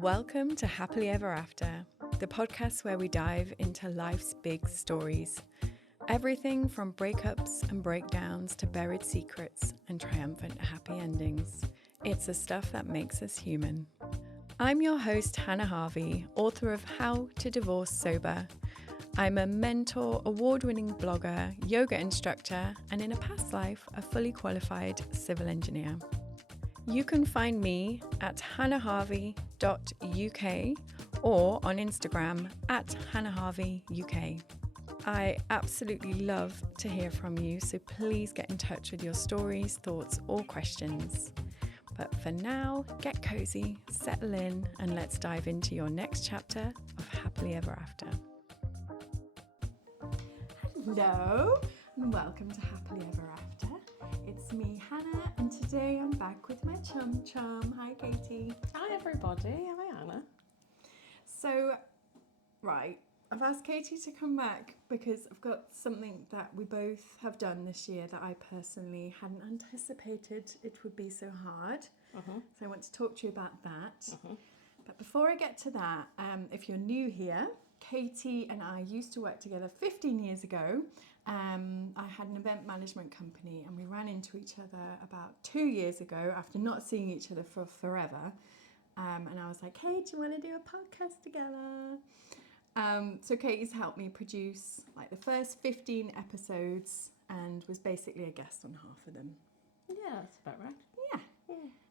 Welcome to Happily Ever After, the podcast where we dive into life's big stories. Everything from breakups and breakdowns to buried secrets and triumphant happy endings. It's the stuff that makes us human. I'm your host, Hannah Harvey, author of How to Divorce Sober. I'm a mentor, award-winning blogger, yoga instructor, and in a past life, a fully qualified civil engineer. You can find me at hannahharvey.uk or on Instagram at hannahharveyuk. I absolutely love to hear from you, so please get in touch with your stories, thoughts, or questions. But for now, get cozy, settle in, and let's dive into your next chapter of Happily Ever After. Hello, and welcome to Happily Ever After. It's me, Hannah, and today I'm back with my chum. Hi, Katie. Hi, everybody. Hi, Anna. So, right, I've asked Katie to come back because I've got something that we both have done this year that I personally hadn't anticipated it would be so hard. So I want to talk to you about that. But before I get to that, if you're new here, Katie and I used to work together 15 years ago. I had an event management company and we ran into each other about 2 years ago after not seeing each other for forever. And I was like, hey, do you want to do a podcast together? So Katie's helped me produce like the first 15 episodes and was basically a guest on half of them. Yeah, that's about right. Yeah.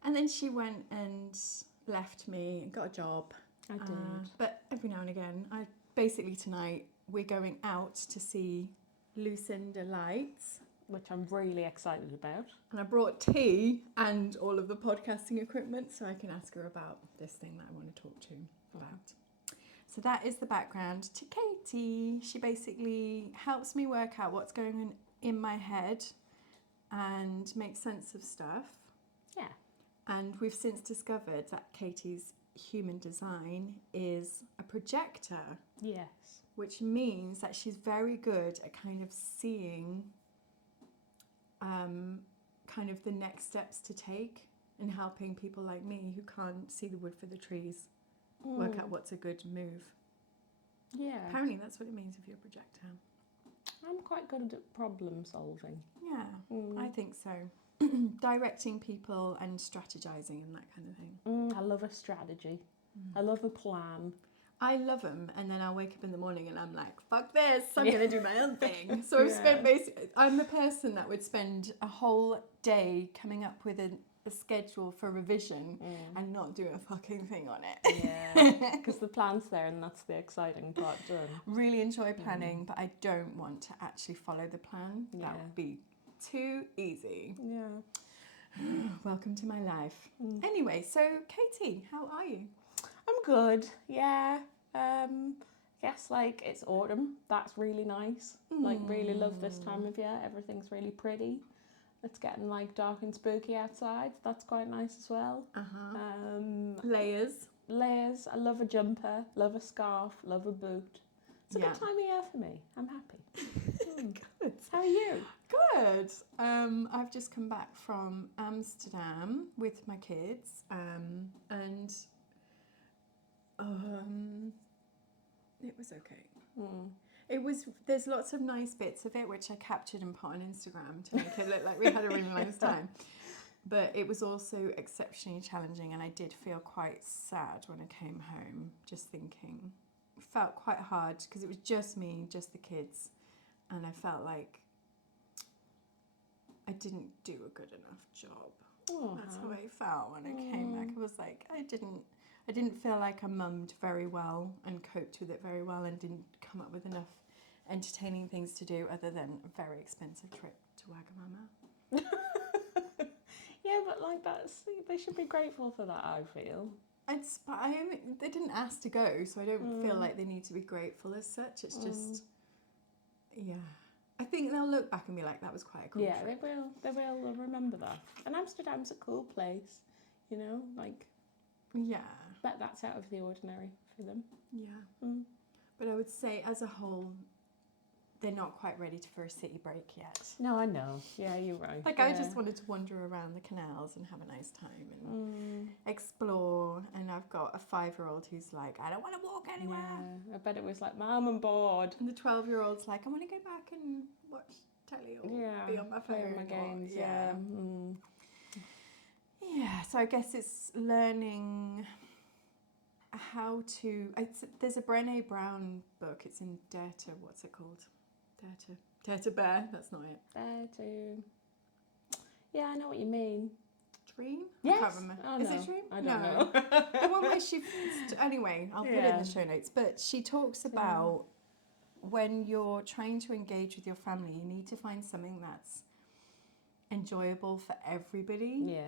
And then she went and left me and got a job. I did. But every now and again, tonight we're going out to see Lucinda Lights, Which I'm really excited about. and I brought tea and all of the podcasting equipment so I can ask her about this thing that I want to talk to you about. So that is the background to Katie. She basically helps me work out what's going on in my head and make sense of stuff. Yeah. And we've since discovered that Katie's human design is a projector. Yes. Which means that she's very good at kind of seeing kind of the next steps to take and helping people like me who can't see the wood for the trees work out what's a good move. Yeah. Apparently that's what it means if you're a projector. I'm quite good at problem solving. Yeah, I think so. Directing people and strategizing and that kind of thing. I love a strategy. I love a plan. I love them, and then I'll wake up in the morning and I'm like, fuck this, I'm going to do my own thing. So I'm the person that would spend a whole day coming up with a schedule for revision and not do a fucking thing on it. Yeah, because the plan's there and that's the exciting part done. Really enjoy planning, but I don't want to actually follow the plan. Yeah. That would be too easy. Yeah. Welcome to my life. Anyway, so Katie, how are you? I'm good, yeah. Guess like it's autumn. That's really nice. Like really love this time of year. Everything's really pretty. It's getting like dark and spooky outside. That's quite nice as well. Layers. I love a jumper, love a scarf, love a boot. It's a good time of year for me. I'm happy. Good. How are you? Good. I've just come back from Amsterdam with my kids, and it was okay. There's lots of nice bits of it which I captured and put on Instagram to make it look like we had a really nice time. But it was also exceptionally challenging, and I did feel quite sad when I came home, just thinking. It felt quite hard because it was just me, just the kids, and I felt like I didn't do a good enough job. That's how I felt when I came back. I was like, I didn't feel like I mummed very well and coped with it very well and didn't come up with enough entertaining things to do other than a very expensive trip to Wagamama. Yeah, but like they should be grateful for that, I feel. They didn't ask to go, so I don't feel like they need to be grateful as such. It's just, yeah. I think they'll look back and be like, that was quite a cool trip. They will remember that. And Amsterdam's a cool place, you know, like... Yeah. Bet that's out of the ordinary for them. Yeah. But I would say as a whole, they're not quite ready for a city break yet. No, I know. Yeah, you're right. Like, yeah. I just wanted to wander around the canals and have a nice time and explore. And I've got a 5-year-old who's like, I don't want to walk anywhere. Yeah, I bet it was like, Mum, I'm bored. And the 12-year-old's like, I want to go back and watch telly or be on my phone. Play on my games. Yeah. Yeah, so I guess it's learning how to... there's a Brene Brown book. It's in Dare to... What's it called? Dare to Bear. That's not it. Dare to... Yeah, I know what you mean. Dream? Yes. I can't remember. Oh, Is no. it Dream? I don't know. The one where she... Anyway, I'll put it in the show notes. But she talks about when you're trying to engage with your family, you need to find something that's enjoyable for everybody. Yeah.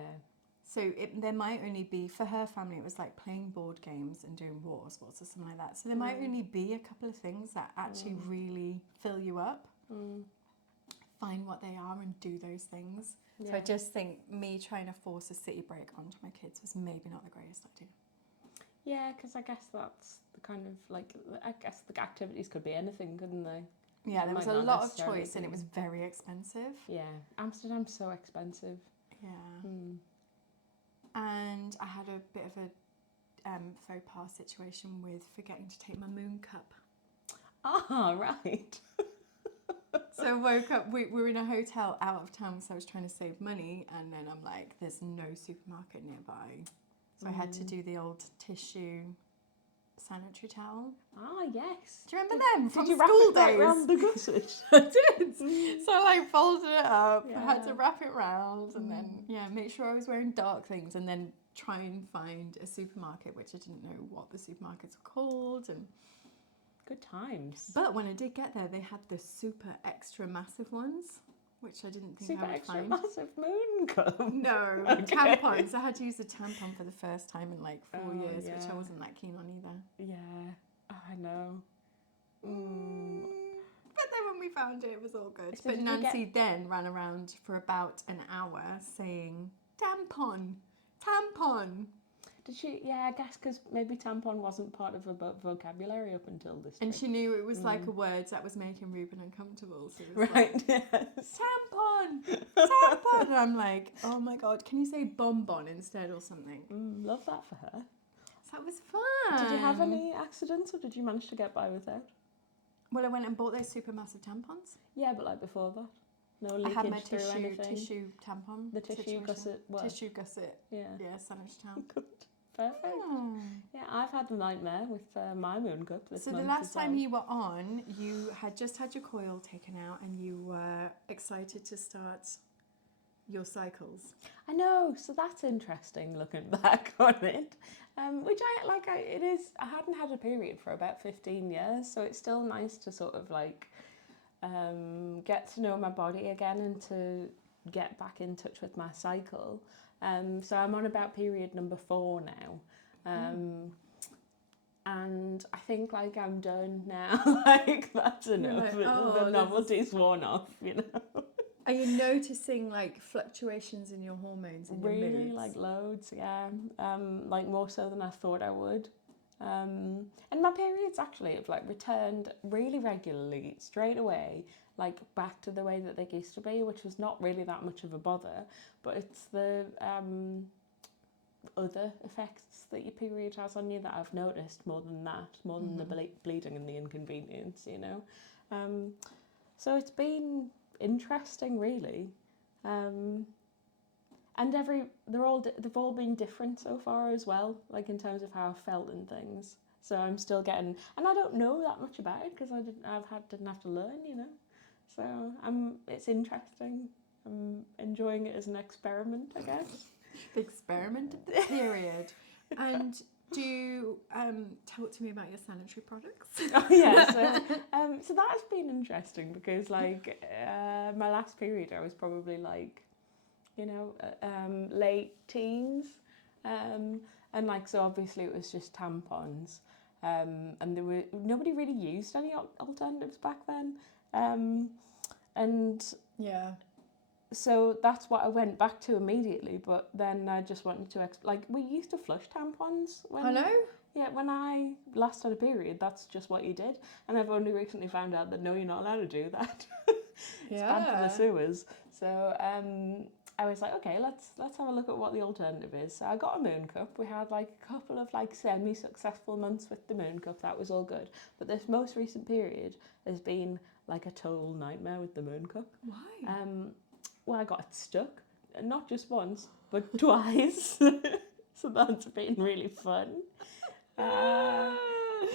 So there might only be, for her family, it was like playing board games and doing water sports or something like that. So there might only be a couple of things that actually really fill you up. Find what they are and do those things. Yeah. So I just think me trying to force a city break onto my kids was maybe not the greatest idea. Yeah, because I guess that's the kind of like, I guess the activities could be anything, couldn't they? Yeah, It there was might a not lot of necessarily choice and be- it was very expensive. Yeah, Amsterdam's so expensive. Yeah. And I had a bit of a faux pas situation with forgetting to take my moon cup. Ah, right. So I woke up, we were in a hotel out of town, so I was trying to save money, and then I'm like, there's no supermarket nearby. So I had to do the old tissue sanitary towel. Ah, yes. Do you remember them from Did you school wrap it days? around the gusset? I did. So I like folded it up, I had to Yeah. wrap it round, and then make sure I was wearing dark things, and then try and find a supermarket, which I didn't know what the supermarkets were called. And Good times. but when I did get there, they had the super extra massive ones, which I didn't think Super I would extra find. massive moon cup. No, Okay. tampons. I had to use a tampon for the first time in like 4 Oh, years, which I yeah. wasn't that keen on either. Yeah, I know. But then when we found it, it was all good. So but did you Nancy then ran around for about an hour saying, tampon, tampon. Did she? Yeah, I guess because maybe tampon wasn't part of her vocabulary up until this And trip. she knew it was like a word that was making Ruben uncomfortable. So it was Right, like, yes. tampon, tampon. And I'm like, oh my God, can you say bonbon instead or something? Love that for her. So that was fun. Did you have any accidents or did you manage to get by without? Well, I went and bought those super massive tampons. Yeah, but like before that? No I leakage had my through anything? tissue tampon. The tissue situation. gusset work? Tissue gusset. Yeah. Yeah, sanitary towel. Good. Perfect. Yeah, I've had a nightmare with my moon cup this So month the last as well. time you were on, you had just had your coil taken out and you were excited to start your cycles. I know, so that's interesting looking back on it. Which it is, I hadn't had a period for about 15 years, so it's still nice to sort of like get to know my body again and to get back in touch with my cycle. So I'm on about period number 4 now. And I think like I'm done now, like that's enough. like, oh, the this novelty's worn off, you know. Are you noticing like fluctuations in your hormones and your Really, moods? like loads, yeah. Like more so than I thought I would. And my periods actually have like returned really regularly, straight away, like back to the way that they used to be, which was not really that much of a bother. But it's the other effects that your period has on you that I've noticed more than that, more than the bleeding and the inconvenience, you know. So it's been interesting, really. And they've all been different so far as well, like in terms of how I've felt and things. So I'm still getting, and I don't know that much about it because didn't have to learn, you know. So it's interesting. I'm enjoying it as an experiment, I guess. The experiment of the period. And do you talk to me about your sanitary products? Oh yeah, so that has been interesting because like my last period I was probably like, you know, late teens, and like so obviously it was just tampons, and nobody really used any alternatives back then, and Yeah. so that's what I went back to immediately. But then I just wanted to like we used to flush tampons when Hello? yeah, when I last had a period, that's just what you did. And I've only recently found out that no, you're not allowed to do that. It's bad for the sewers. So I was like, okay, let's have a look at what the alternative is. So I got a moon cup. We had like a couple of like semi-successful months with the moon cup. That was all good. But this most recent period has been like a total nightmare with the moon cup. Why? Well, I got it stuck, not just once, but twice. So that's been really fun.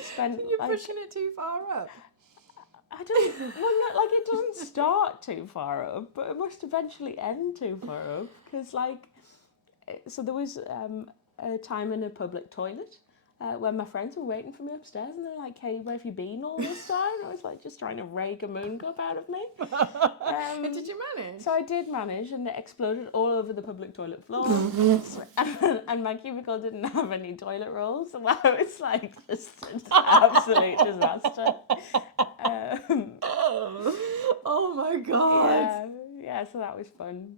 Spent You're like pushing it too far up. I don't. Well, not like it doesn't start too far up, but it must eventually end too far up. Because like, so there was a time in a public toilet when my friends were waiting for me upstairs, and they're like, "Hey, where have you been all this time?" I was like, just trying to rake a moon cup out of me. And did you manage? So I did manage, and it exploded all over the public toilet floor. And my cubicle didn't have any toilet rolls, so I was like, just an absolute disaster. Oh my god! Yeah, so that was fun.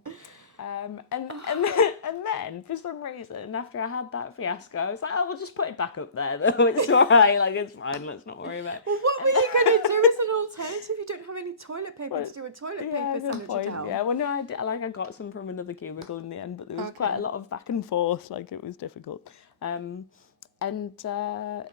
And then for some reason, after I had that fiasco, I was like, oh, we'll just put it back up there though. It's alright, like it's fine, let's not worry about it. Well, what were you going to do as an alternative? You don't have any toilet paper to do a toilet paper good sandwich point. down. Yeah, well, no, I got some from another cubicle in the end, but there was quite a lot of back and forth, like it was difficult. Then I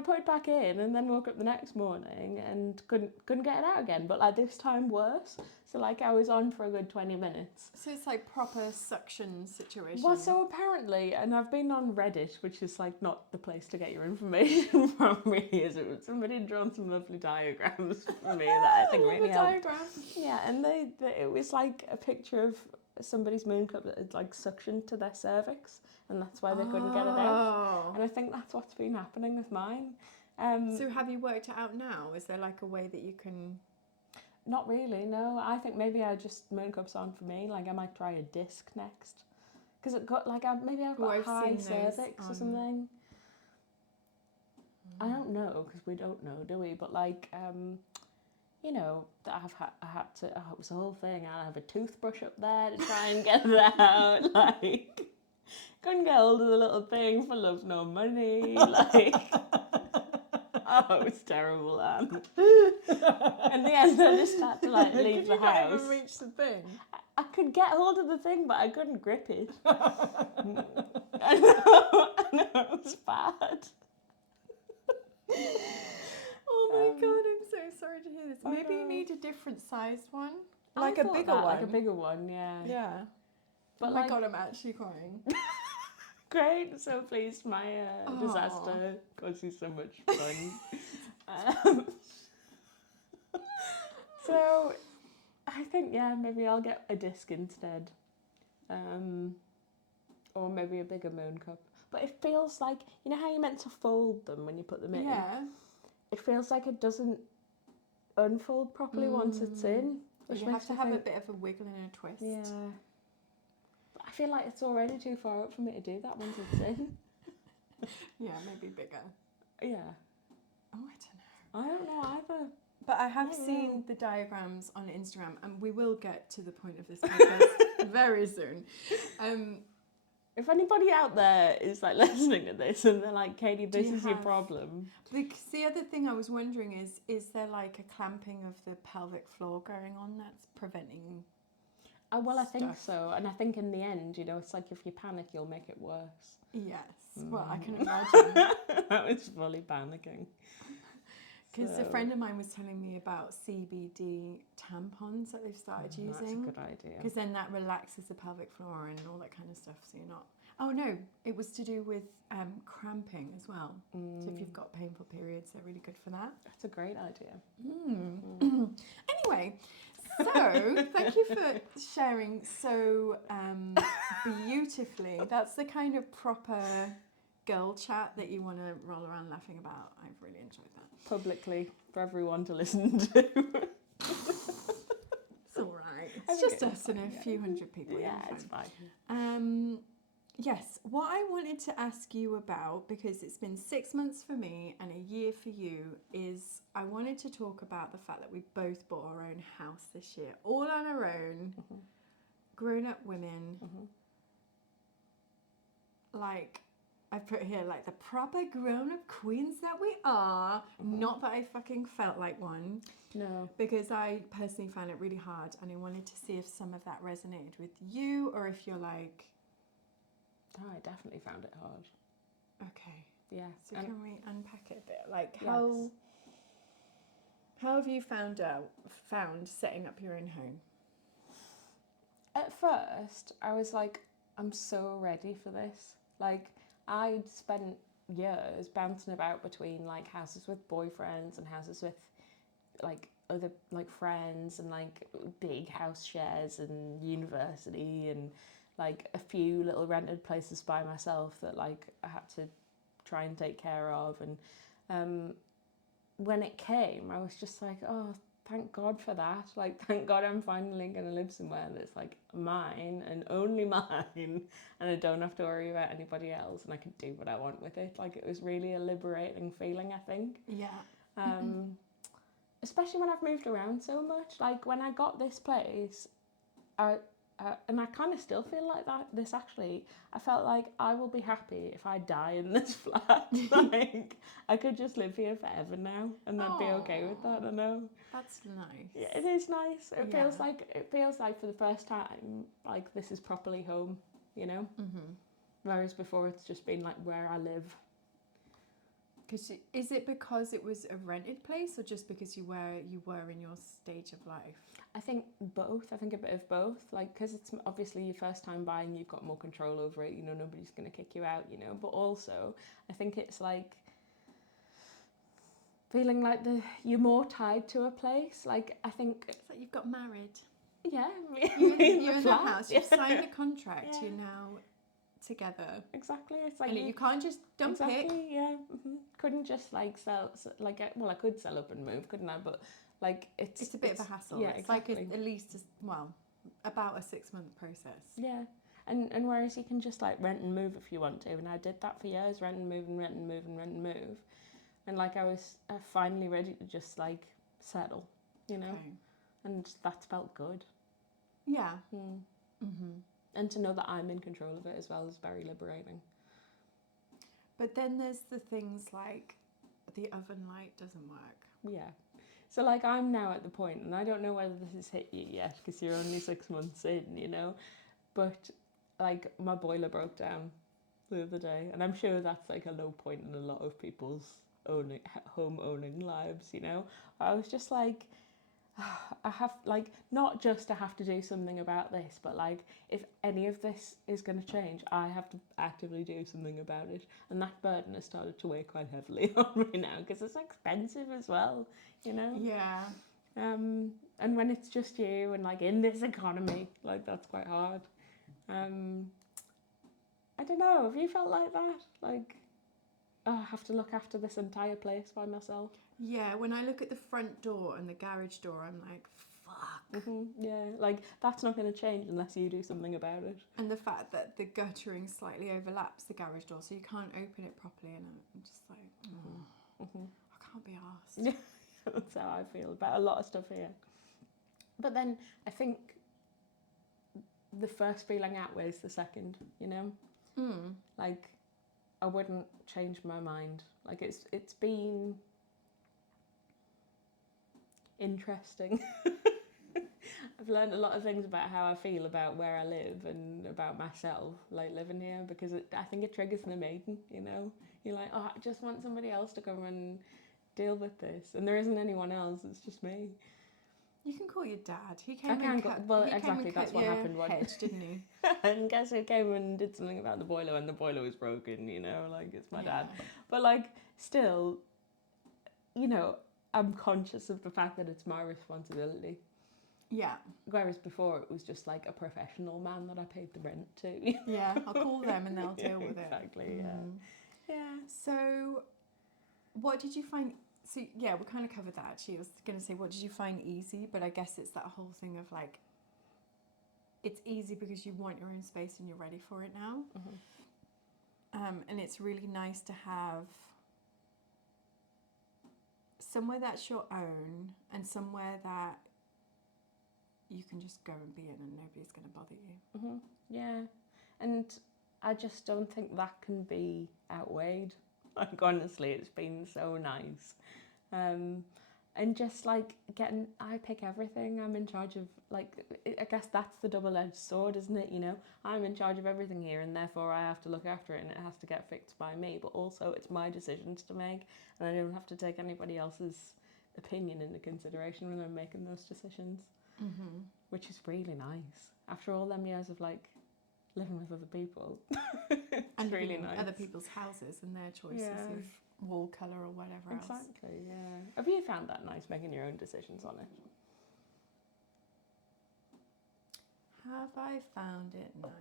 put it back in, and then woke up the next morning and couldn't get it out again. But like this time worse. So like I was on for a good 20 minutes. So it's like proper suction situation. Well, so apparently, and I've been on Reddit, which is like not the place to get your information from, really, is it? Somebody had drawn some lovely diagrams for me that I think really helped. Diagrams. Yeah, and it was like a picture of somebody's moon cup that had like suctioned to their cervix, and that's why they couldn't get it out. And I think that's what's been happening with mine. So have you worked it out now? Is there like a way that you can... Not really, no. I think maybe I just moon cups on for me. Like I might try a disc next, because it got like maybe I've got high cervix or something. I don't know, because we don't know, do we? But like you know, that I had to. Oh, it was a whole thing. I have a toothbrush up there to try and get it out. Like couldn't get hold of the little thing for love nor money. Like. Oh, it was terrible, Anne. In the end, I just had to like leave the house. Could you even reach the thing? I could get hold of the thing, but I couldn't grip it. I know, it was bad. Oh my god, I'm so sorry to hear this. Maybe you need a different sized one, like a bigger one. Like a bigger one, yeah. Yeah. But oh my god, I'm actually crying. Great, so pleased my disaster caused you so much fun. So I think, maybe I'll get a disc instead. Or maybe a bigger moon cup. But it feels like, you know how you're meant to fold them when you put them in? Yeah. It feels like it doesn't unfold properly once it's in. Which you have to have a bit of a wiggle and a twist. Yeah. I feel like it's already too far up for me to do that once it's in. Yeah, maybe bigger. Yeah. Oh, I don't know either. But I have seen the diagrams on Instagram, and we will get to the point of this podcast very soon. If anybody out there is like listening to this and they're like, Katie, this is your problem. Because the other thing I was wondering is there like a clamping of the pelvic floor going on that's preventing... Well, I think so. And I think in the end, you know, it's like if you panic, you'll make it worse. Yes. Well, I can imagine. I was fully panicking. Because a friend of mine was telling me about CBD tampons that they've started using. That's a good idea. Because then that relaxes the pelvic floor and all that kind of stuff. So you're not... Oh, no. It was to do with cramping as well. So if you've got painful periods, they're really good for that. That's a great idea. Anyway, so thank you for sharing so beautifully. That's the kind of proper girl chat that you want to roll around laughing about. I've really enjoyed that. Publicly, for everyone to listen to. It's all right. It's just us and a few hundred people. Yeah, it's fine. Yes, what I wanted to ask you about, because it's been 6 months for me and a year for you, is I wanted to talk about the fact that we both bought our own house this year, all on our own, grown up women. Like, I put here, like, the proper grown up queens that we are. Not that I fucking felt like one. No. Because I personally found it really hard, and I wanted to see if some of that resonated with you, or if you're like, Oh, I definitely found it hard. okay. Yeah. So can we unpack it a bit? Like, Yes. how have you found setting up your own home? At first, I was like, I'm so ready for this. Like, I'd spent years bouncing about between like houses with boyfriends and houses with like other like friends and like big house shares and university and like a few little rented places by myself that like I had to try and take care of. And when it came, I was just like, oh, thank God for that. Like, thank God I'm finally going to live somewhere that's like mine and only mine, and I don't have to worry about anybody else, and I can do what I want with it. Like, it was really a liberating feeling, I think. Yeah. Especially when I've moved around so much. Like, when I got this place, and I kind of still feel like that. This actually, I felt like I will be happy if I die in this flat. Like, I could just live here forever now, and I'd be okay with that. I know. That's nice. Yeah, it is nice. It Yeah. feels like for the first time, like this is properly home. You know. Mm-hmm. Whereas before, it's just been like where I live. Is it because it was a rented place, or just because you were in your stage of life? I think both. I think a bit of both. Like, because it's obviously your first time buying, you've got more control over it. You know, nobody's going to kick you out. You know, but also, I think it's like feeling like you're more tied to a place. Like, I think It's like you've got married. yeah, You're in the house. You've Yeah. signed a contract. Yeah. You're now together. Exactly. It's like And you can't just dump exactly, it. yeah. Couldn't just like sell like well, I could sell up and move, couldn't I? But like It's a bit of a hassle. Yeah, it's exactly. like at least about a 6-month process. Yeah. And whereas you can just like rent and move if you want to, and I did that for years, rent and move and rent and move and rent and move, and like I was finally ready to just like settle, you know, Okay. and that felt good. Yeah. Mm-hmm. And to know that I'm in control of it as well is very liberating. But then there's the things like the oven light doesn't work. Yeah. So like I'm now at the point, and I don't know whether this has hit you yet because you're only 6 months in, you know, but like my boiler broke down the other day, and I'm sure that's like a low point in a lot of people's home owning lives, you know. I was just like, I have like not just to have to do something about this, but like if any of this is going to change, I have to actively do something about it, and that burden has started to weigh quite heavily on me now because it's expensive as well, you know. Yeah. And when it's just you and like in this economy, like that's quite hard. I don't know. Have you felt like that? Like, oh, I have to look after this entire place by myself. Yeah, when I look at the front door and the garage door, I'm like, fuck. Yeah, like that's not going to change unless you do something about it. And the fact that the guttering slightly overlaps the garage door, so you can't open it properly, and I'm just like, I can't be arsed. Yeah, that's how I feel about a lot of stuff here. But then I think the first feeling outweighs the second, you know? Like, I wouldn't change my mind. Like, it's been interesting. I've learned a lot of things about how I feel about where I live and about myself, like living here, because I think it triggers the maiden, you know? You're like, oh, I just want somebody else to come and deal with this. And there isn't anyone else, it's just me. You can call your dad. He came and cut exactly, that's what happened. Head, didn't he? And guess who came and did something about the boiler when the boiler was broken, you know? Like, it's my dad. But, like, still, you know, I'm conscious of the fact that it's my responsibility. Yeah. Whereas before it was just like a professional man that I paid the rent to. Yeah, I'll call them and they'll deal with it. Exactly, yeah. So, what did you find? So, yeah, we kind of covered that actually. I was going to say, what did you find easy? But I guess it's that whole thing of like, it's easy because you want your own space and you're ready for it now. And it's really nice to have somewhere that's your own and somewhere that you can just go and be in and nobody's going to bother you. Yeah, and I just don't think that can be outweighed. Like, honestly, it's been so nice. And just like I pick everything. I'm in charge of, like, I guess that's the double-edged sword, isn't it? You know, I'm in charge of everything here, and therefore I have to look after it, and it has to get fixed by me. But also, it's my decisions to make, and I don't have to take anybody else's opinion into consideration when I'm making those decisions, which is really nice. After all them years of like living with other people, it's and really living in nice. other people's houses and their choices of wall colour or whatever else. Exactly, yeah. Have you found that nice, making your own decisions on it? Have I found it nice?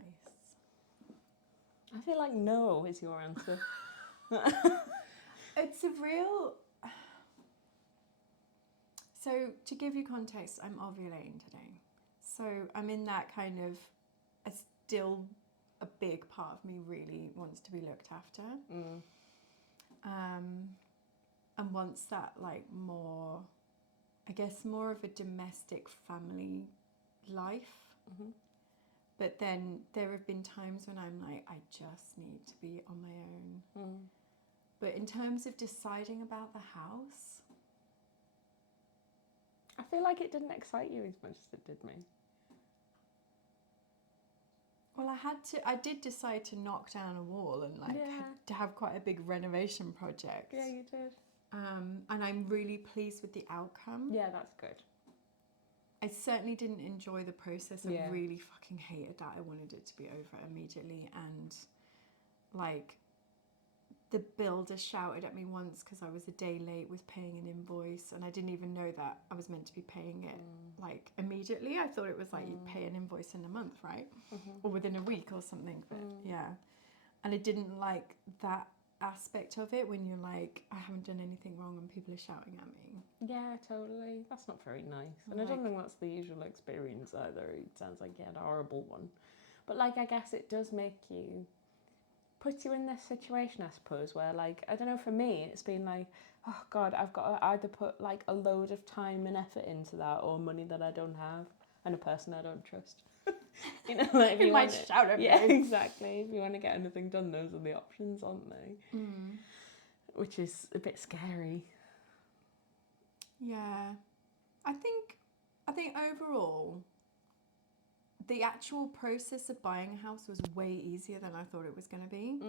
I feel like no is your answer. It's a real... So, to give you context, I'm ovulating today. So, I'm in that kind of... Still a big part of me really wants to be looked after. And wants that, like, more... I guess more of a domestic family life. But then there have been times when I'm like, I just need to be on my own. But in terms of deciding about the house... I feel like it didn't excite you as much as it did me. Well, I did decide to knock down a wall and like to have quite a big renovation project. Yeah, you did. And I'm really pleased with the outcome. Yeah, that's good. I certainly didn't enjoy the process. I Yeah. really fucking hated that. I wanted it to be over immediately. And like the builder shouted at me once because I was a day late with paying an invoice, and I didn't even know that I was meant to be paying it like immediately. I thought it was like you'd pay an invoice in a month, right? Or within a week or something. But yeah. And I didn't like that aspect of it when you're like, I haven't done anything wrong and people are shouting at me. Yeah, totally. That's not very nice. And I don't think that's the usual experience either. It sounds like you had a horrible one. But like, I guess it does put you in this situation, I suppose, where like, I don't know, for me, it's been like, oh God, I've got to either put like a load of time and effort into that or money that I don't have and a person I don't trust. You know, like if you might want shout at me. Yeah, exactly. If you want to get anything done, those are the options, aren't they? Which is a bit scary. Yeah. I think overall, the actual process of buying a house was way easier than I thought it was going to be.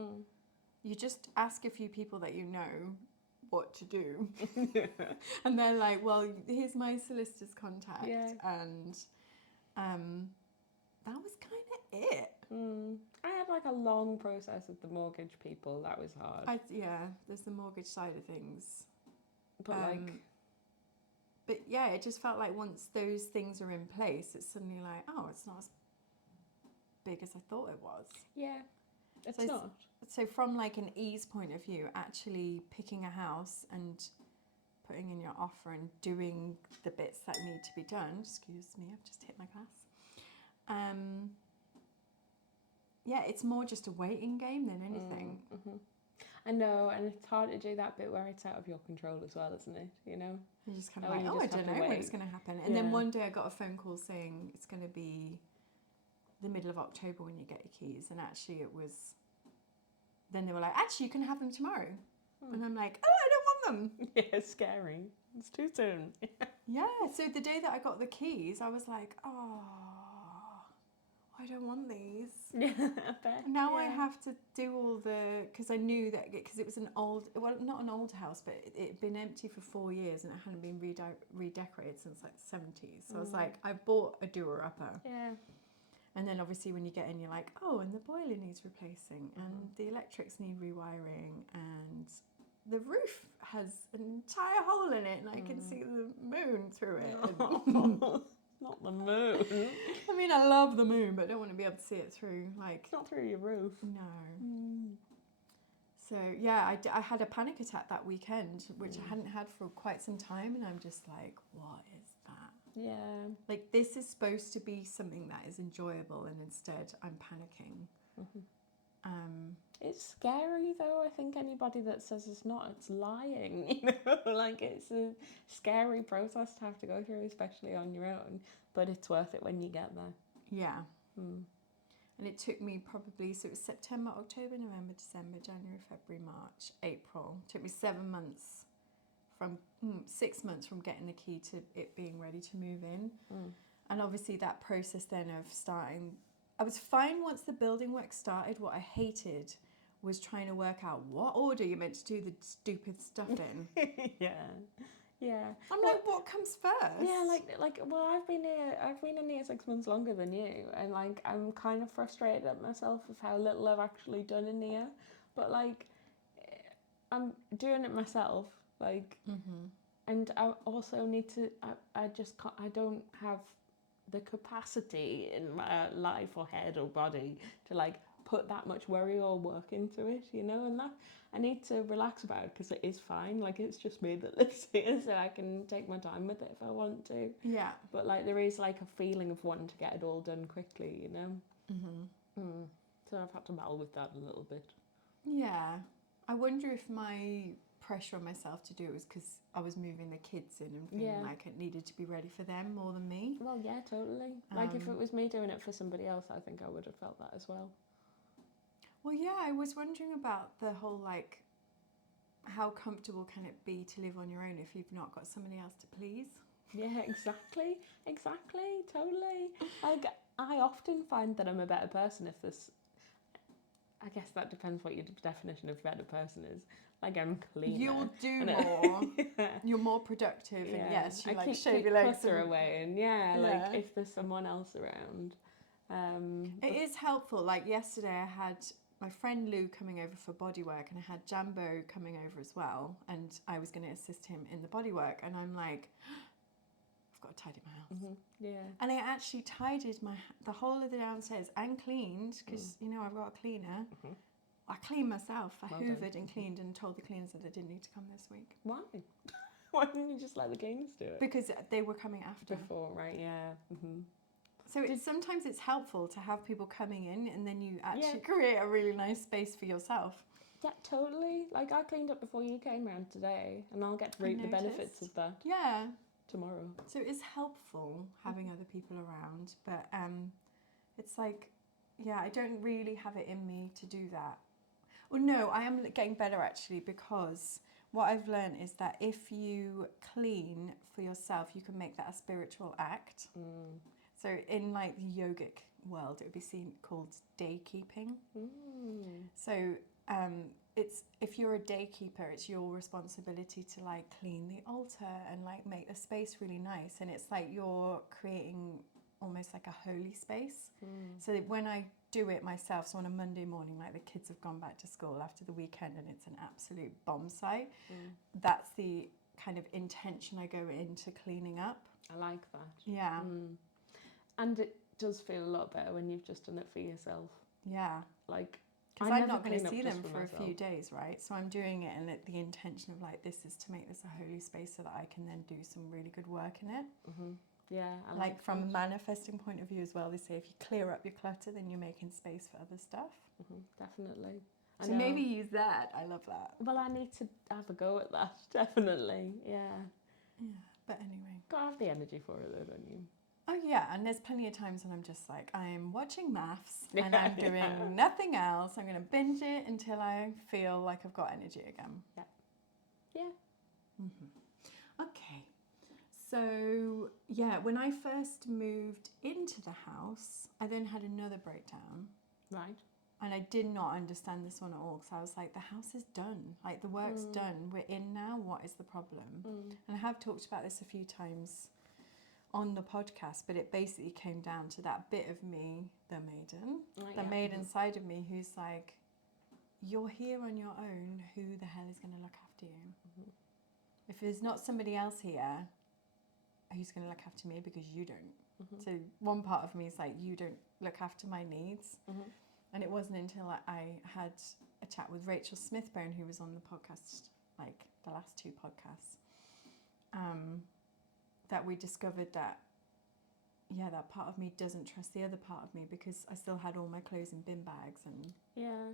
You just ask a few people that you know what to do. And they're like, well, here's my solicitor's contact. Yeah. And that was kind of it. I had like a long process with the mortgage people. That was hard. There's the mortgage side of things. But But yeah, it just felt like once those things are in place, it's suddenly like, oh, it's not as big as I thought it was. Yeah, it's So not. So from like an ease point of view, actually picking a house and putting in your offer and doing the bits that need to be done. Excuse me, I've just hit my glass. Yeah, it's more just a waiting game than anything. I know, and it's hard to do that bit where it's out of your control as well, isn't it? You know? You're just kind of Oh, like, you oh, I just have don't to know when wait. it's going to happen. And then one day I got a phone call saying it's going to be the middle of October when you get your keys. And actually it was, then they were like, actually you can have them tomorrow. And I'm like, oh, I don't want them. Yeah, it's scary. It's too soon. Yeah, so the day that I got the keys, I was like, oh, I don't want these. Yeah, I bet. Now I have to do all the, because I knew that, because it was an old, well, not an old house, but it had been empty for 4 years and it hadn't been redecorated since like the 70s. So I was like, I bought a doer-upper. Yeah. And then obviously when you get in, you're like, oh, and the boiler needs replacing and the electrics need rewiring and the roof has an entire hole in it and I can see the moon through it. Not the moon. I mean, I love the moon, but I don't want to be able to see it through, like... It's not through your roof. No. So, yeah, I had a panic attack that weekend, which I hadn't had for quite some time, and I'm just like, what is that? Yeah. Like, this is supposed to be something that is enjoyable, and instead I'm panicking. It's scary though. I think anybody that says it's not, it's lying. You know, like it's a scary process to have to go through, especially on your own. But it's worth it when you get there. Yeah. And it took me probably, so it was September, October, November, December, January, February, March, April. It took me 7 months from 6 months from getting the key to it being ready to move in. And obviously that process then of starting, I was fine once the building work started. What I hated was trying to work out what order you're meant to do the stupid stuff in. Yeah. I'm like, what comes first? Yeah, well, I've been in here 6 months longer than you, and like I'm kind of frustrated at myself of how little I've actually done in here. But like, I'm doing it myself, like, and I also need to. I just can't. I don't have the capacity in my life or head or body to like put that much worry or work into it, you know, and that I need to relax about it because it is fine. Like, it's just me that lives here, so I can take my time with it if I want to. Yeah. But like, there is like a feeling of wanting to get it all done quickly, you know. So I've had to battle with that a little bit. Yeah. I wonder if my pressure on myself to do it was because I was moving the kids in and feeling like it needed to be ready for them more than me. Well, yeah, totally. Like, if it was me doing it for somebody else, I think I would have felt that as well. Well, yeah, I was wondering about the whole, like, how comfortable can it be to live on your own if you've not got somebody else to please? Yeah, exactly, totally. Like, I often find that I'm a better person if this. I guess that depends what your definition of better person is. Like, I'm cleaner. You'll do more. You're more productive, and yes, you like shave your legs clutter away, and like if there's someone else around. It is helpful. Like yesterday, I had my friend Lou coming over for bodywork, and I had Jambo coming over as well, and I was going to assist him in the bodywork, and I'm like, I've got to tidy my house. Yeah. And I actually tidied the whole of the downstairs and cleaned because you know I've got a cleaner. I cleaned myself. I hoovered and cleaned and told the cleaners that they didn't need to come this week. Why? Why didn't you just let the cleaners do it? Because they were coming after. Before, right? Yeah. So sometimes it's helpful to have people coming in, and then you actually create a really nice space for yourself. Yeah, totally. Like, I cleaned up before you came round today, and I'll get to reap the benefits of that. Yeah. Tomorrow. So it's helpful having other people around, but it's like, yeah, I don't really have it in me to do that. Well, no, I am getting better actually, because what I've learned is that if you clean for yourself, you can make that a spiritual act. So in like the yogic world, it would be called day keeping. So it's, if you're a day keeper, it's your responsibility to like clean the altar and like make the space really nice, and it's like you're creating almost like a holy space. So when I do it myself, so on a Monday morning, like the kids have gone back to school after the weekend and it's an absolute bomb site, that's the kind of intention I go into cleaning up. I like that. Yeah. And it does feel a lot better when you've just done it for yourself. Yeah. Like, because I'm not going to see them for a few days, right? So I'm doing it, and the intention of like, this is to make this a holy space so that I can then do some really good work in it. Yeah, I like from a manifesting point of view as well, they say if you clear up your clutter, then you're making space for other stuff. Definitely. So maybe use that. I love that. Well, I need to have a go at that, definitely. Yeah. But anyway. Gotta have the energy for it though, don't you? Oh yeah, and there's plenty of times when I'm just like, I'm watching maths and I'm doing nothing else. I'm going to binge it until I feel like I've got energy again. Yeah. Okay. So, yeah, when I first moved into the house, I then had another breakdown. Right. And I did not understand this one at all, because I was like, the house is done. Like, the work's done. We're in now. What is the problem? And I have talked about this a few times on the podcast, but it basically came down to that bit of me, the maiden side of me, who's like, you're here on your own. Who the hell is going to look after you? If there's not somebody else here, who's going to look after me? Because you don't. So one part of me is like, you don't look after my needs. And it wasn't until I had a chat with Rachel Smithbone, who was on the podcast, like the last 2 podcasts, that we discovered that yeah, that part of me doesn't trust the other part of me because I still had all my clothes in bin bags and Yeah.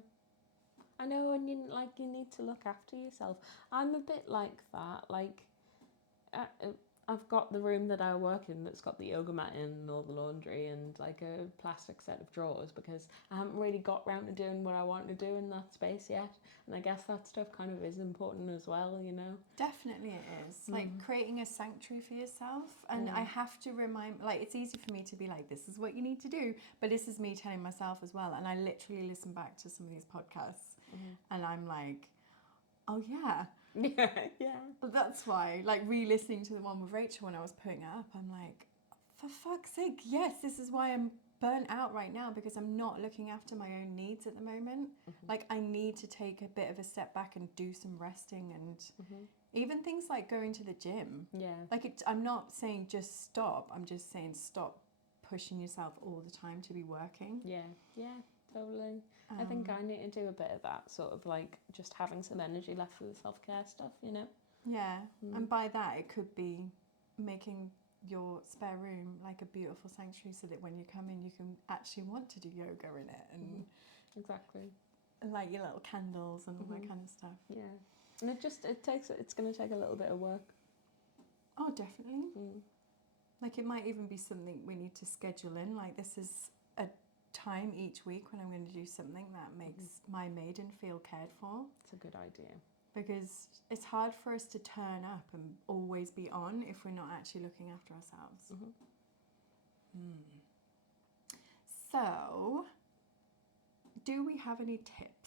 I know, and you need to look after yourself. I'm a bit like that. Like, uh, uh, I've got the room that I work in that's got the yoga mat in and all the laundry and like a plastic set of drawers because I haven't really got round to doing what I want to do in that space yet. And I guess that stuff kind of is important as well, you know. definitely it is. Like creating a sanctuary for yourself. And I have to remind, like, it's easy for me to be like, this is what you need to do. But this is me telling myself as well. And I literally listen back to some of these podcasts and I'm like, oh yeah. Yeah, yeah. But that's why, like, re-listening to the one with Rachel when I was putting it up, I'm like, for fuck's sake, yes, this is why I'm burnt out right now because I'm not looking after my own needs at the moment. Like, I need to take a bit of a step back and do some resting and even things like going to the gym. Yeah. Like, I'm not saying just stop. I'm just saying stop pushing yourself all the time to be working. Yeah, yeah, totally. I think I need to do a bit of that, sort of like just having some energy left for the self-care stuff, you know? Yeah, and by that it could be making your spare room like a beautiful sanctuary so that when you come in you can actually want to do yoga in it and Exactly. light your little candles and all that kind of stuff. Yeah. And it's going to take a little bit of work. Oh, definitely. Like, it might even be something we need to schedule in. Like, this is a time each week when I'm going to do something that makes my maiden feel cared for. It's a good idea. Because it's hard for us to turn up and always be on if we're not actually looking after ourselves. So, do we have any tips?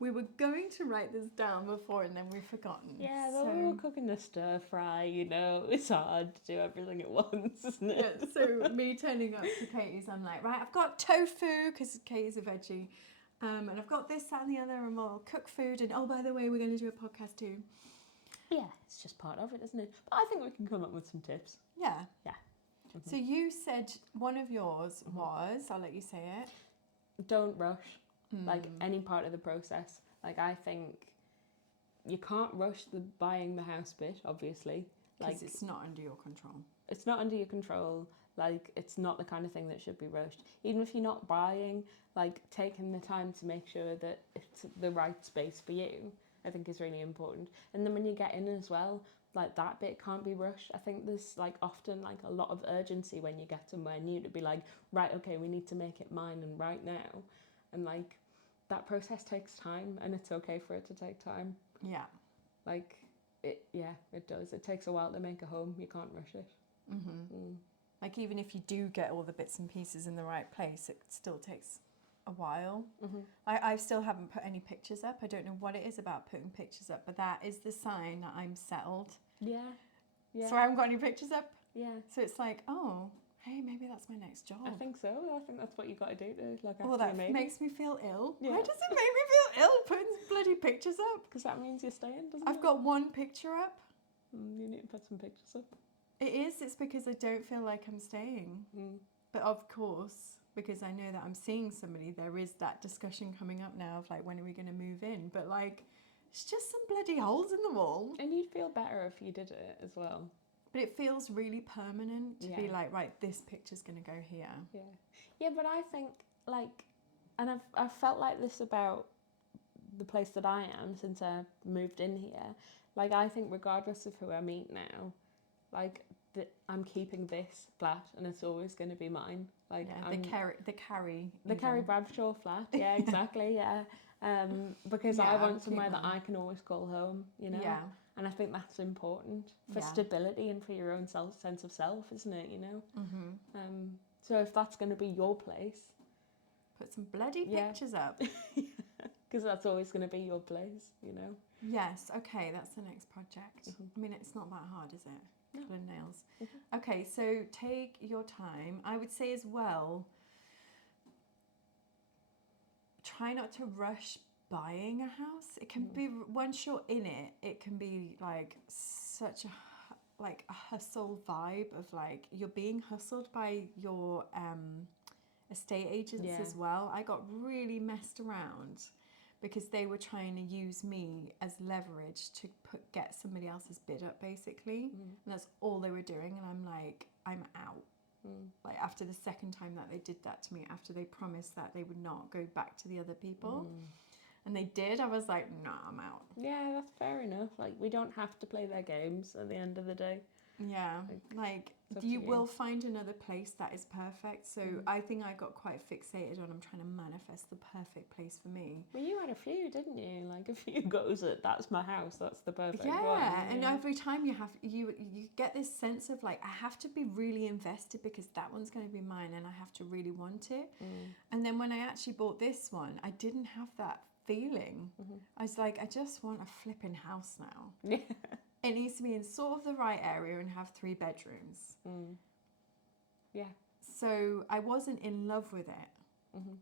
We were going to write this down before and then we've forgotten. Yeah, but we were cooking a stir fry, you know, it's hard to do everything at once, isn't it? Yeah, so me turning up to Katie's, I'm like, right, I've got tofu because Katie's a veggie. And I've got this, that, and the other, and we'll cook food. And oh, by the way, we're going to do a podcast too. Yeah, it's just part of it, isn't it? But I think we can come up with some tips. Yeah. Yeah. So you said one of yours was, I'll let you say it. Don't rush, like any part of the process. Like, I think you can't rush the buying the house bit, obviously. Because Like, it's not under your control. it's not under your control. Like, it's not the kind of thing that should be rushed. Even if you're not buying, like, taking the time to make sure that it's the right space for you, I think is really important. And then when you get in as well, like, that bit can't be rushed. I think there's, like, often, like, a lot of urgency when you get somewhere new to be like, right, okay, we need to make it mine and right now. And, like, that process takes time and it's okay for it to take time. Yeah. Like, it does. It takes a while to make a home. You can't rush it. Like, even if you do get all the bits and pieces in the right place, it still takes a while. I still haven't put any pictures up. I don't know what it is about putting pictures up, but that is the sign that I'm settled. Yeah. Yeah. So I haven't got any pictures up. Yeah. So it's like, oh, hey, maybe that's my next job. I think so. I think that's what you got to do to look after Well, that your makes me feel ill. Yeah. Why does it make me feel ill putting bloody pictures up? Because that means you're staying, doesn't it? I've got one picture up. You need to put some pictures up. It is. It's because I don't feel like I'm staying. But of course, because I know that I'm seeing somebody, there is that discussion coming up now of like, when are we going to move in? But like, it's just some bloody holes in the wall. And you'd feel better if you did it as well. But it feels really permanent to be Yeah. like, right, this picture's going to go here. Yeah. Yeah, but I think, like, and I've felt like this about the place that I am since I moved in here. Like, I think regardless of who I meet now, like, I'm keeping this flat and it's always going to be mine. Like, Yeah, the Carrie Bradshaw flat. Yeah, exactly. Yeah. Because Yeah, I I would want somewhere keep that mine. I can always call home, you know? Yeah. And I think that's important for Yeah. stability and for your own sense of self, isn't it, you know? So if that's going to be your place, Put some bloody Yeah. pictures up. because that's always going to be your place, you know? Yes, okay, that's the next project. I mean, it's not that hard, is it? No. Couple of nails. Okay, so take your time. I would say as well, try not to rush buying a house. It can be, once you're in it, it can be like such a hustle vibe of like, you're being hustled by your estate agents Yeah. as well. I got really messed around because they were trying to use me as leverage to get somebody else's bid up, basically. And that's all they were doing. And I'm like, I'm out. Like after the second time that they did that to me, after they promised that they would not go back to the other people, and they did, I was like, nah, I'm out. Yeah, that's fair enough. Like, we don't have to play their games at the end of the day. Yeah, like you will find another place that is perfect. So I think I got quite fixated on I'm trying to manifest the perfect place for me. Well, you had a few, didn't you? Like a few goes at that's my house, that's the perfect one. Yeah, and every time you get this sense of like I have to be really invested because that one's going to be mine and I have to really want it. And then when I actually bought this one, I didn't have that feeling. I was like, I just want a flipping house now. Yeah. It needs to be in sort of the right area and have 3 bedrooms. Yeah. So I wasn't in love with it,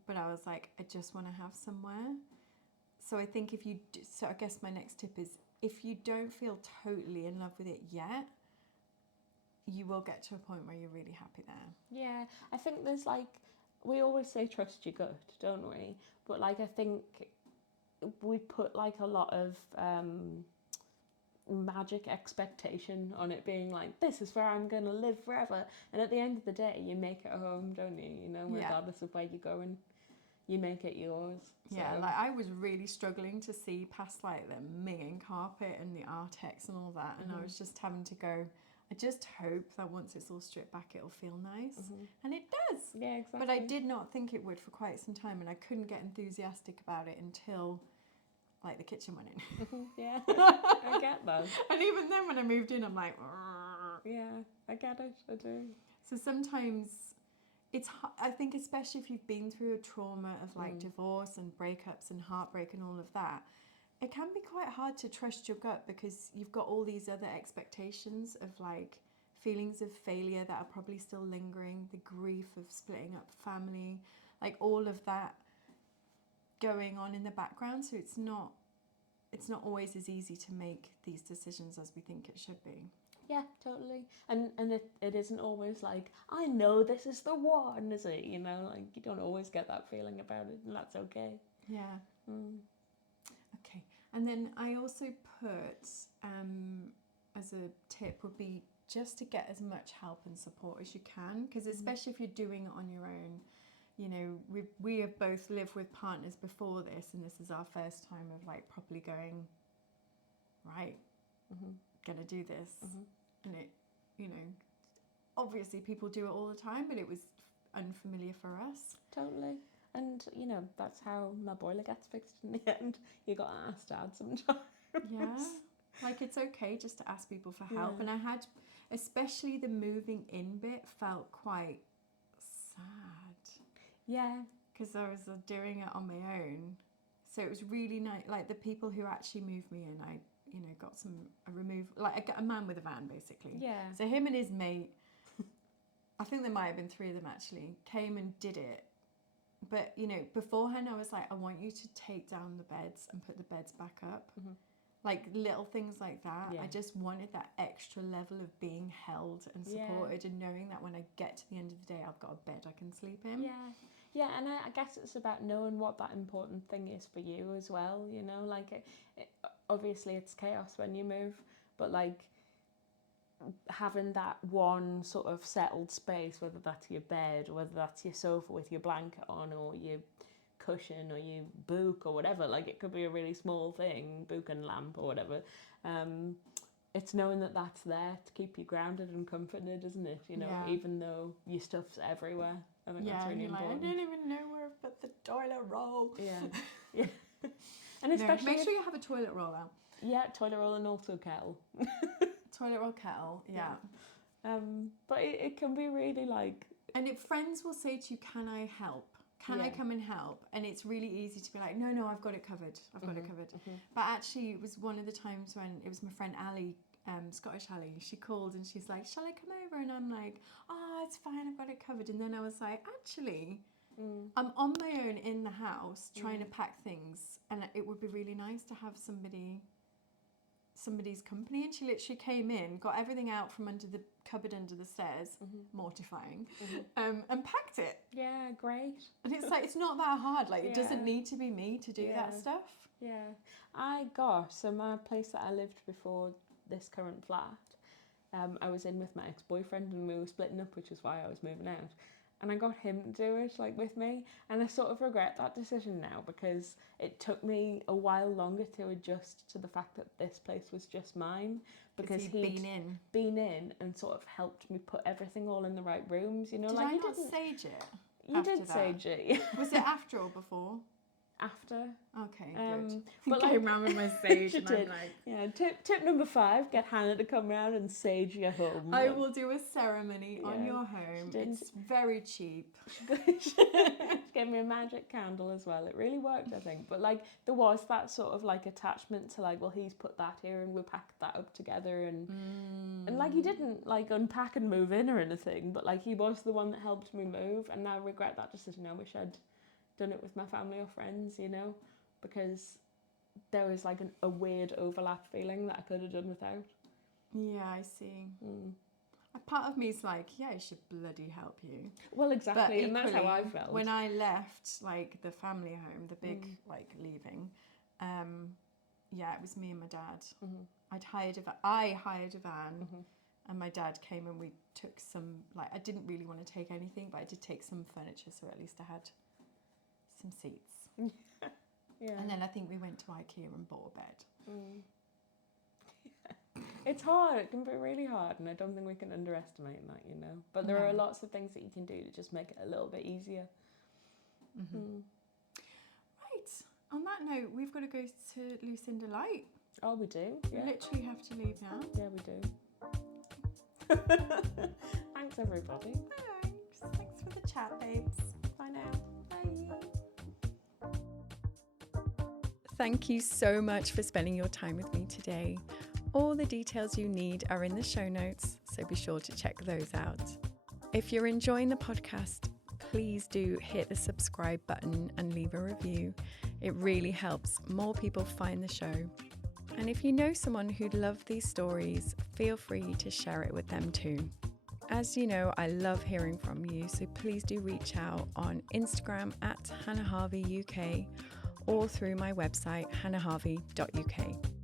but I was like, I just want to have somewhere. So I think so I guess my next tip is if you don't feel totally in love with it yet, you will get to a point where you're really happy there. Yeah, I think there's like, we always say trust your gut, don't we? But like, I think we put like a lot of magic expectation on it being like, this is where I'm going to live forever. And at the end of the day, you make it a home, don't you? You know, regardless of where you're going, you make it yours. So. Yeah, like I was really struggling to see past like the minging carpet and the Artex and all that. And I was just having to go, I just hope that once it's all stripped back, it'll feel nice. And it does. Yeah, exactly. But I did not think it would for quite some time. And I couldn't get enthusiastic about it until like the kitchen went in. Yeah, I get that. And even then when I moved in, I'm like, yeah, I get it, I do. So sometimes I think especially if you've been through a trauma of like divorce and breakups and heartbreak and all of that, it can be quite hard to trust your gut because you've got all these other expectations of like feelings of failure that are probably still lingering, the grief of splitting up family, like all of that going on in the background. So it's not always as easy to make these decisions as we think it should be. Yeah, totally. And it isn't always like, I know this is the one, is it? You know, like you don't always get that feeling about it, and that's okay. Yeah. Okay. And then I also put as a tip would be just to get as much help and support as you can, because especially if you're doing it on your own, you know, we have both lived with partners before this, and this is our first time of like properly going, right, gonna do this. And it, you know, obviously people do it all the time, but it was unfamiliar for us. Totally. And, you know, that's how my boiler gets fixed in the end. You got to ask Dad sometimes. Yeah. Like, it's okay just to ask people for help. Yeah. And I had, especially the moving in bit, felt quite sad. Yeah. Because I was doing it on my own. So it was really nice. Like, the people who actually moved me in, I, you know, got a man with a van, basically. Yeah. So him and his mate, I think there might have been 3 of them actually, came and did it. But, you know, beforehand I was like, I want you to take down the beds and put the beds back up. Like little things like that. Yeah. I just wanted that extra level of being held and supported and knowing that when I get to the end of the day, I've got a bed I can sleep in. Yeah. Yeah, and I guess it's about knowing what that important thing is for you as well, you know, like obviously it's chaos when you move, but like having that one sort of settled space, whether that's your bed or whether that's your sofa with your blanket on or your cushion or your book or whatever, like it could be a really small thing, book and lamp or whatever, it's knowing that that's there to keep you grounded and comforted, isn't it, you know, even though your stuff's everywhere. I think that's really important. Like, I didn't even know where I put the toilet roll. Yeah. And especially make sure you have a toilet roll out. Yeah, toilet roll and also kettle. Toilet roll, kettle, yeah. But it can be really like... And if friends will say to you, can I help? Can I come and help? And it's really easy to be like, no, I've got it covered. I've got it covered. But actually, it was one of the times when it was my friend Ali, Scottish Ali, she called and she's like, shall I come over? And I'm like, oh, it's fine, I've got it covered. And then I was like, actually, I'm on my own in the house trying to pack things, and it would be really nice to have somebody's company. And she literally came in, got everything out from under the cupboard under the stairs, mortifying, and packed it. Yeah, great. And it's like, it's not that hard. Like, it doesn't need to be me to do that stuff. Yeah. So my place that I lived before this current flat, I was in with my ex-boyfriend and we were splitting up, which is why I was moving out. And I got him to do it like with me, and I sort of regret that decision now because it took me a while longer to adjust to the fact that this place was just mine, because he'd been in and sort of helped me put everything all in the right rooms, you know. Did like I you not didn't sage it? You did sage it. Yeah. Was it after or before? After. Okay, good. But Came round with my sage and did. I'm like... Yeah, tip number 5, get Hannah to come round and sage your home. I will do a ceremony on your home. It's very cheap. She gave me a magic candle as well. It really worked, I think. But like there was that sort of like attachment to like, well, he's put that here and we packed that up together, and like he didn't like unpack and move in or anything, but like he was the one that helped me move, and I regret that decision. I wish I'd done it with my family or friends, you know, because there was like a weird overlap feeling that I could have done without. Yeah, I see. A part of me is like, yeah, I should bloody help you. Well, exactly, and that's how I felt. When I left like the family home, the big like leaving, yeah, it was me and my dad. I hired a van, and my dad came and we took some, like, I didn't really want to take anything, but I did take some furniture, so at least I had some seats. Yeah. And then I think we went to IKEA and bought a bed. Yeah. It's hard. It can be really hard, and I don't think we can underestimate that, you know. But there are lots of things that you can do to just make it a little bit easier. Right. On that note, we've got to go to Lucinda Light. Oh, we do? Yeah. We literally have to leave now. Yeah, we do. Thanks, everybody. Thanks. Thanks for the chat, babes. Bye now. Bye. Thank you so much for spending your time with me today. All the details you need are in the show notes, so be sure to check those out. If you're enjoying the podcast, please do hit the subscribe button and leave a review. It really helps more people find the show. And if you know someone who'd love these stories, feel free to share it with them too. As you know, I love hearing from you, so please do reach out on Instagram @HannahHarveyUK or through my website hannahharvey.uk.